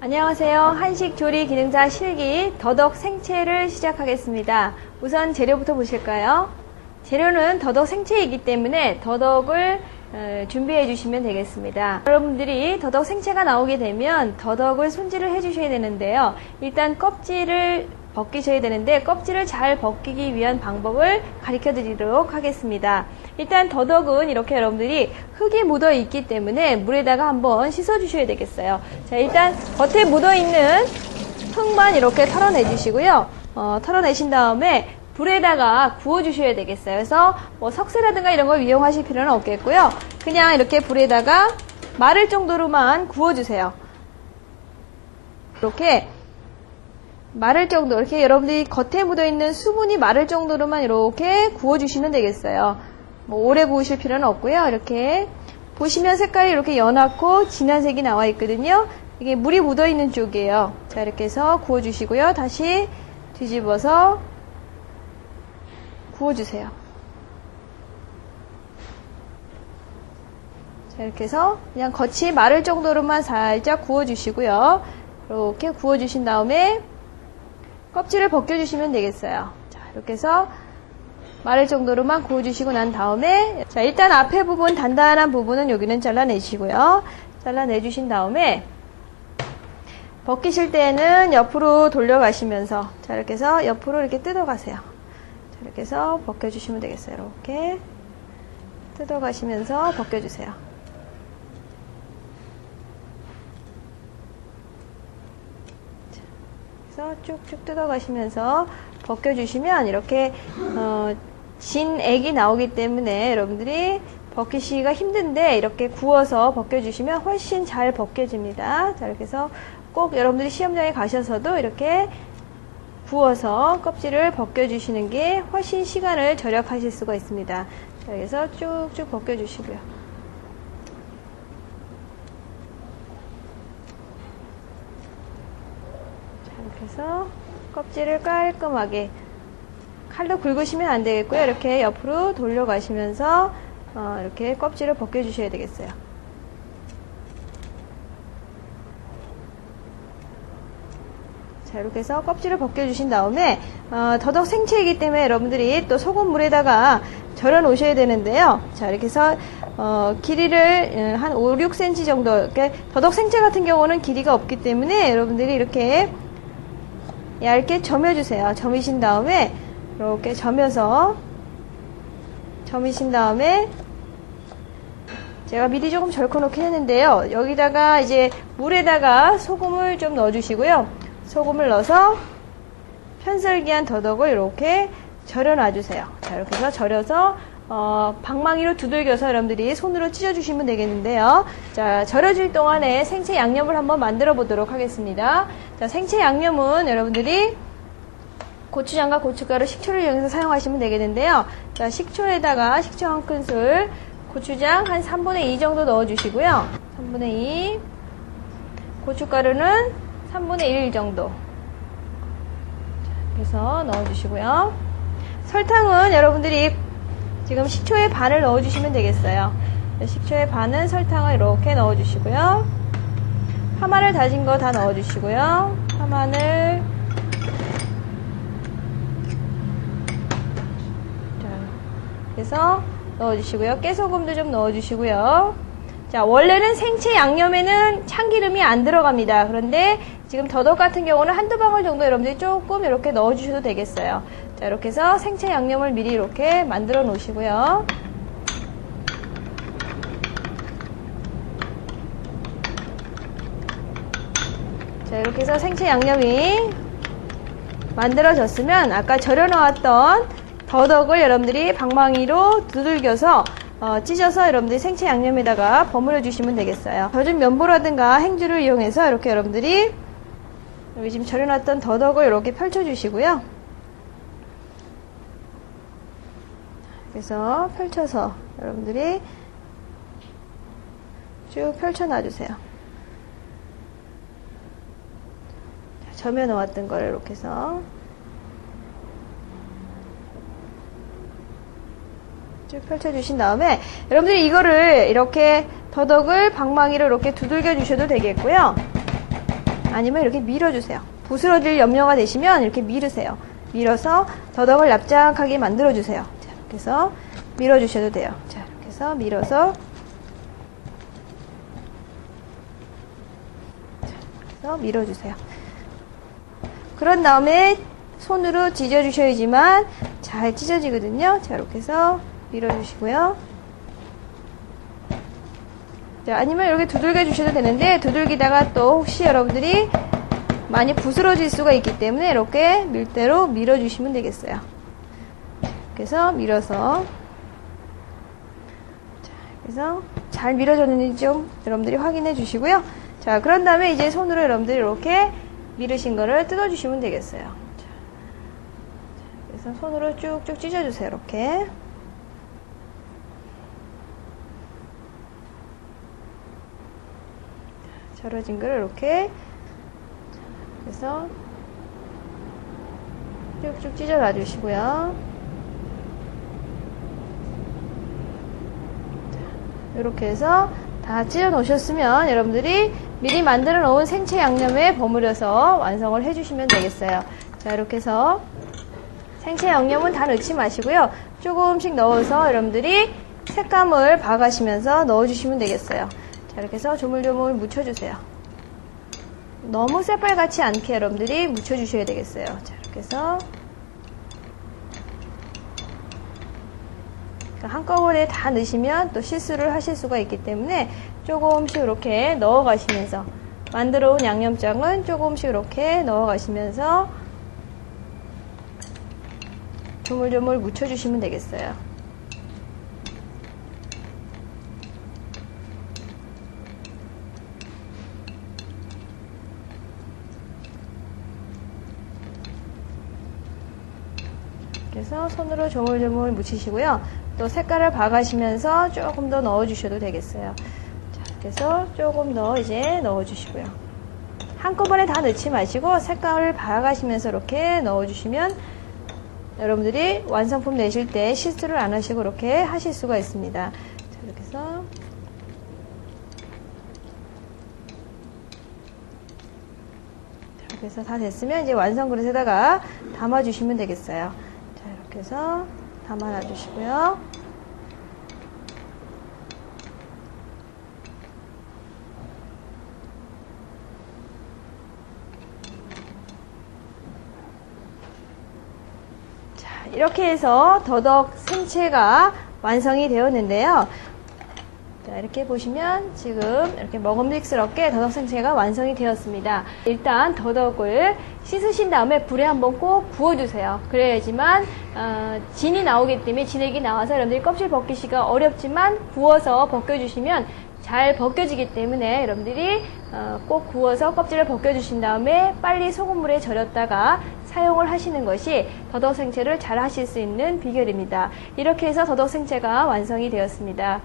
안녕하세요. 한식 조리 기능자 실기 더덕 생채를 시작하겠습니다. 우선 재료부터 보실까요? 재료는 더덕 생채이기 때문에 더덕을 준비해 주시면 되겠습니다. 여러분들이 더덕 생채가 나오게 되면 더덕을 손질을 해 주셔야 되는데요. 일단 껍질을 벗기셔야 되는데 껍질을 잘 벗기기 위한 방법을 가르쳐 드리도록 하겠습니다. 일단 더덕은 이렇게 여러분들이 흙이 묻어 있기 때문에 물에다가 한번 씻어 주셔야 되겠어요. 자, 일단 겉에 묻어 있는 흙만 이렇게 털어내 주시고요. 털어내신 다음에 불에다가 구워 주셔야 되겠어요. 그래서 뭐 석쇠라든가 이런 걸 이용하실 필요는 없겠고요. 그냥 이렇게 불에다가 마를 정도로만 구워 주세요. 이렇게 마를 정도, 이렇게 여러분들이 겉에 묻어 있는 수분이 마를 정도로만 이렇게 구워 주시면 되겠어요. 뭐 오래 구우실 필요는 없고요. 이렇게 보시면 색깔이 이렇게 연하고 진한 색이 나와 있거든요. 이게 물이 묻어 있는 쪽이에요. 자, 이렇게 해서 구워 주시고요. 다시 뒤집어서 구워 주세요. 자, 이렇게 해서 그냥 겉이 마를 정도로만 살짝 구워 주시고요. 이렇게 구워 주신 다음에 껍질을 벗겨주시면 되겠어요. 자, 이렇게 해서 마를 정도로만 구워주시고 난 다음에, 자, 일단 앞에 부분, 단단한 부분은 여기는 잘라내시고요. 잘라내주신 다음에, 벗기실 때는 옆으로 돌려가시면서, 자, 이렇게 해서 옆으로 이렇게 뜯어가세요. 자, 이렇게 해서 벗겨주시면 되겠어요. 이렇게 뜯어가시면서 벗겨주세요. 쭉쭉 뜯어가시면서 벗겨주시면 이렇게 진 액이 나오기 때문에 여러분들이 벗기시기가 힘든데 이렇게 구워서 벗겨주시면 훨씬 잘 벗겨집니다. 자, 이렇게 해서 꼭 여러분들이 시험장에 가셔서도 이렇게 구워서 껍질을 벗겨주시는 게 훨씬 시간을 절약하실 수가 있습니다. 자, 그래서 쭉쭉 벗겨주시고요. 그래서 껍질을 깔끔하게 칼로 긁으시면 안 되겠고요. 이렇게 옆으로 돌려가시면서 이렇게 껍질을 벗겨주셔야 되겠어요. 자, 이렇게 해서 껍질을 벗겨주신 다음에 더덕 생채이기 때문에 여러분들이 또 소금물에다가 절여 놓으셔야 되는데요. 자, 이렇게 해서 길이를 한 5, 6cm 정도, 이렇게 더덕 생채 같은 경우는 길이가 없기 때문에 여러분들이 이렇게 얇게 점여주세요. 점이신 다음에 이렇게 점여서 점이신 다음에 제가 미리 조금 절코 놓긴 했는데요. 여기다가 이제 물에다가 소금을 좀 넣어주시고요. 소금을 넣어서 편썰기한 더덕을 이렇게 절여 놔주세요. 자, 이렇게 해서 절여서 방망이로 두들겨서 여러분들이 손으로 찢어주시면 되겠는데요. 자, 절여질 동안에 생채 양념을 한번 만들어 보도록 하겠습니다. 자, 생채 양념은 여러분들이 고추장과 고춧가루, 식초를 이용해서 사용하시면 되겠는데요. 자, 식초에다가 식초 한 큰술, 고추장 한 3분의 2 정도 넣어주시고요. 3분의 2, 고춧가루는 3분의 1 정도. 그래서 넣어주시고요. 설탕은 여러분들이 지금 식초의 반을 넣어주시면 되겠어요. 식초의 반은 설탕을 이렇게 넣어주시고요. 파마늘 다진 거 다 넣어주시고요. 파마늘, 자, 그래서 넣어주시고요. 깨소금도 좀 넣어주시고요. 자, 원래는 생채 양념에는 참기름이 안 들어갑니다. 그런데 지금 더덕 같은 경우는 한두 방울 정도 여러분들이 조금 이렇게 넣어주셔도 되겠어요. 자, 이렇게 해서 생채 양념을 미리 이렇게 만들어 놓으시고요. 자, 이렇게 해서 생채 양념이 만들어졌으면 아까 절여 놓았던 더덕을 여러분들이 방망이로 두들겨서 찢어서 여러분들이 생채 양념에다가 버무려 주시면 되겠어요. 젖은 면보라든가 행주를 이용해서 이렇게 여러분들이 여기 지금 절여 놨던 더덕을 이렇게 펼쳐 주시고요. 그래서 펼쳐서 여러분들이 쭉 펼쳐 놔주세요. 점여 놓았던 거를 이렇게 해서 쭉 펼쳐주신 다음에 여러분들이 이거를 이렇게 더덕을 방망이로 이렇게 두들겨 주셔도 되겠고요. 아니면 이렇게 밀어주세요. 부스러질 염려가 되시면 이렇게 밀으세요. 밀어서 더덕을 납작하게 만들어주세요. 자, 이렇게 해서 밀어주셔도 돼요. 자, 이렇게 해서 밀어서 밀어주세요. 그런 다음에 손으로 찢어주셔야지만 잘 찢어지거든요. 자, 이렇게 해서 밀어주시고요. 자, 아니면 이렇게 두들겨 주셔도 되는데, 두들기다가 또 혹시 여러분들이 많이 부스러질 수가 있기 때문에 이렇게 밀대로 밀어주시면 되겠어요. 그래서 밀어서, 자, 그래서 잘 밀어졌는지 좀 여러분들이 확인해 주시고요. 자, 그런 다음에 이제 손으로 여러분들이 이렇게 밀으신 거를 뜯어주시면 되겠어요. 자, 그래서 손으로 쭉쭉 찢어주세요. 이렇게. 절여진 거를 이렇게. 그래서 쭉쭉 찢어 놔주시고요. 이렇게 해서 다 찢어 놓으셨으면 여러분들이 미리 만들어 놓은 생채 양념에 버무려서 완성을 해주시면 되겠어요. 자, 이렇게 해서 생채 양념은 다 넣지 마시고요. 조금씩 넣어서 여러분들이 색감을 봐가시면서 넣어주시면 되겠어요. 자, 이렇게 해서 조물조물 묻혀주세요. 너무 새빨갛지 않게 여러분들이 묻혀주셔야 되겠어요. 자, 이렇게 해서 한꺼번에 다 넣으시면 또 실수를 하실 수가 있기 때문에 조금씩 이렇게 넣어가시면서 만들어 온 양념장은 조금씩 이렇게 넣어가시면서 조물조물 묻혀주시면 되겠어요. 그래서 손으로 조물조물 묻히시고요. 또 색깔을 봐가시면서 조금 더 넣어주셔도 되겠어요. 자, 그래서 조금 더 이제 넣어주시고요. 한꺼번에 다 넣지 마시고 색깔을 봐가시면서 이렇게 넣어주시면 여러분들이 완성품 내실 때 실수를 안 하시고 이렇게 하실 수가 있습니다. 자, 이렇게 해서 이렇게 해서 다 됐으면 이제 완성 그릇에다가 담아주시면 되겠어요. 자, 이렇게 해서 담아 놔주시고요. 자, 이렇게 해서 더덕 생채가 완성이 되었는데요. 자, 이렇게 보시면 지금 이렇게 먹음직스럽게 더덕 생채가 완성이 되었습니다. 일단 더덕을 씻으신 다음에 불에 한번 꼭 구워주세요. 그래야지만 진이 나오기 때문에 진액이 나와서 여러분들이 껍질 벗기시기가 어렵지만 구워서 벗겨주시면 잘 벗겨지기 때문에 여러분들이 꼭 구워서 껍질을 벗겨주신 다음에 빨리 소금물에 절였다가 사용을 하시는 것이 더덕 생채를 잘 하실 수 있는 비결입니다. 이렇게 해서 더덕 생채가 완성이 되었습니다.